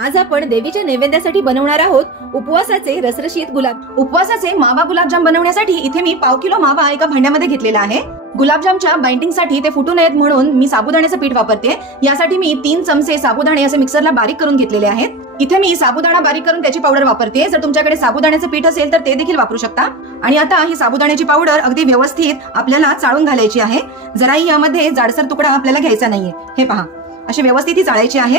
आज आपण देवीच्या नैवेद्यासाठी बनवणार आहोत उपवासाचे रसरशीत गुलाब। उपवासाचे मावा गुलाबजाम बनवण्यासाठी इथे मी 1/2 किलो मावा एका भांड्यामध्ये घेतलेला आहे। गुलाबजामच्या बाइंडिंगसाठी ते फुटू नयेत म्हणून मी साबुदाण्याचं पीठ वापरते। यासाठी मी 3 चमचे साबुदाणे असे मिक्सरला बारीक करून घेतलेले आहेत। इथे मी साबुदाणा बारीक करून त्याची पावडर वापरते। जर तुमच्याकडे साबुदाण्याचं पीठ असेल तर ते देखील वापरू शकता। आणि आता ही साबुदाण्याची पावडर अगदी व्यवस्थित आपल्याला चाळून घालायची आहे। जराही यामध्ये जाडसर तुकडा आपल्याला घ्यायचा नाहीये। हे पहा, अशी व्यवस्थित ही चाळायची आहे।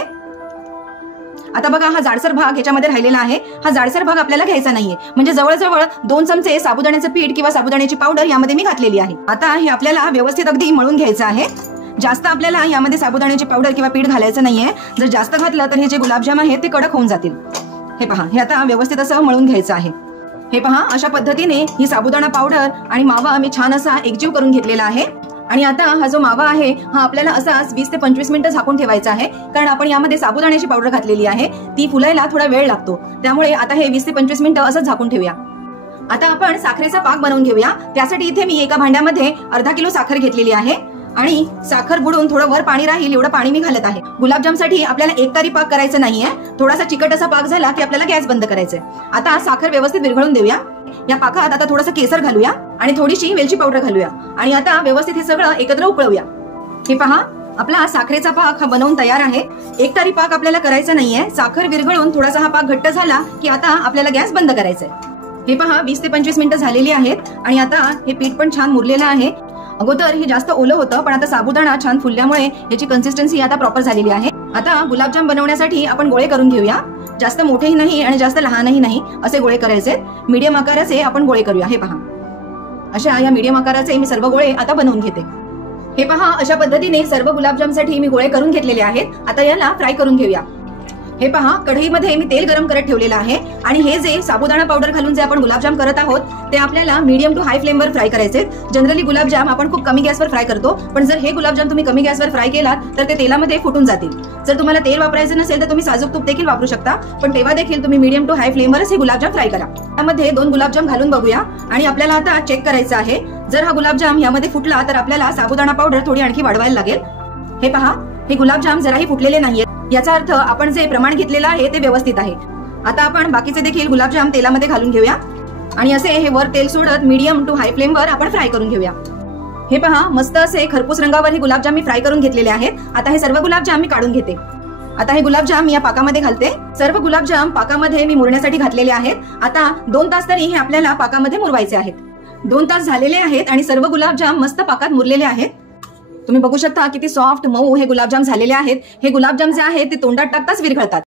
आता बघा, हा जाडसर भाग याच्यामध्ये राहिलेला आहे। हा जाडसर भाग आपल्याला घ्यायचा नाहीये। म्हणजे जवळजवळ 2 चमचे साबुदाण्याचं पीठ किंवा साबुदाण्याची पावडर यामध्ये मी घातलेली आहे। आता हे आपल्याला व्यवस्थित अगदी मळून घ्यायचं आहे। जास्त आपल्याला यामध्ये साबुदाण्याची पावडर किंवा पीठ घालायचं नाहीये। जर जास्त घातलं तर हे जे गुलाबजाम आहेत ते कडक होऊन जातील। हे पहा, हे आता व्यवस्थित असं मळून घ्यायचं आहे। हे पहा, अशा पद्धतीने ही साबुदाणा पावडर आणि मावा मी छान असा एकजीव करून घेतलेला आहे। आणि आता हा जो मावा आहे हा आपल्याला असाच 20 ते 25 मिनिटं झाकून ठेवायचा आहे। कारण आपण यामध्ये साबुदाण्याची पावडर घातलेली आहे, ती फुलायला थोडा वेळ लागतो। त्यामुळे आता हे 20 ते 25 मिनिटं असंच झाकून ठेवूया। आता आपण साखरेचा पाक बनवून घेऊया। त्यासाठी इथे मी एका भांड्यामध्ये अर्धा किलो साखर घेतलेली आहे आणि साखर बुडून थोडं वर पाणी राहील एवढं पाणी मी घालत आहे। गुलाबजामसाठी आपल्याला एकतारी पाक करायचा नाहीये। थोडासा चिकट असा पाक झाला की आपल्याला गॅस बंद करायचा आहे। आता साखर व्यवस्थित विरघळून देऊया। या पाकात आता थोडंसं केसर घालूया आणि थोडीशी वेलची पावडर घालूया आणि आता व्यवस्थित हे सगळं एकत्र उकळूया। हे पहा, आपला साखरेचा पाक हा बनवून तयार आहे। एकतारी पाक आपल्याला करायचा नाहीये। साखर विरघळून थोडासा हा पाक घट्ट झाला की आता आपल्याला गॅस बंद करायचा आहे। हे पहा, 20 ते 25 मिनिटं झालेली आहेत आणि आता हे पीठ पण छान मुरलेलं आहे। अगोदर हे जास्त ओलं होतं, पण आता साबुदाणा छान फुलल्यामुळे याची कन्सिस्टन्सी आता प्रॉपर झालेली आहे। आता गुलाबजाम बनवण्यासाठी आपण गोळे करून घेऊया। जास्त मोठेही नाही आणि जास्त लहानही नाही, असे गोळे करायचे। मीडियम आकाराचे आपण गोळे करूया। हे पहा, अशा या मीडियम आकाराचे मी सर्व गोळे आता बनवून घेते। हे पहा, अशा पद्धतीने सर्व गुलाबजामसाठी मी गोळे करून घेतलेले आहेत। आता याला फ्राय करून घेऊया। हे पहा, कढईमध्ये मी तेल गरम करत ठेवलेलं आहे आणि हे जे साबुदाणा पावडर घालून जे आपण गुलाबजाम करत आहोत ते आपल्याला मीडियम टू हाय फ्लेमवर फ्राय करायचे। जनरली गुलाबजाम आपण खूप कमी गॅसवर फ्राय करतो, पण जर हे गुलाबजाम तुम्ही कमी गॅसवर फ्राय केलात तर ते तेलामध्ये फुटून जातील। जर तुम्हाला तेल वापरायचं नसेल तर तुम्ही साजूक तूप देखील वापरू शकता, पण तेव्हा देखील तुम्ही मीडियम टू हाय फ्लेमवरच हे गुलाबजाम फ्राय करा। त्यामध्ये 2 गुलाबजाम घालून बघूया आणि आपल्याला आता चेक करायचं आहे। जर हा गुलाबजाम यामध्ये फुटला तर आपल्याला साबुदाणा पावडर थोडी आणखी वाढवायला लागेल। हे पहा, हे गुलाबजाम जराही फुटलेले नाहीये, याचा अर्थ आपण जे प्रमाण घेतलेलं आहे ते व्यवस्थित आहे। आता आपण बाकीचे देखील गुलाबजाम तेलामध्ये घालून घेऊया आणि असे हे वर तेल सोडत मीडियम टू हाय फ्लेमवर आपण फ्राय करून घेऊया। हे पहा, मस्त असे खरपूस रंगावर हे गुलाबजाम मी फ्राय करून घेतलेले आहेत। आता हे सर्व गुलाबजाम मी काढून घेते। आता हे गुलाबजाम या पाकामध्ये घालते। सर्व गुलाबजाम पाकामध्ये मी मुरण्यासाठी घातलेले आहेत। आता 2 तास तरी हे आपल्याला पाकामध्ये मुरवायचे आहेत। 2 तास झालेले आहेत आणि सर्व गुलाबजाम मस्त पाकात मुरलेले आहेत। तुम्ही बघू शकता किती सॉफ्ट मऊ हे गुलाबजाम झालेले आहेत। हे गुलाबजाम जे आहेत ते तोंडात टाकताच विरघळतात।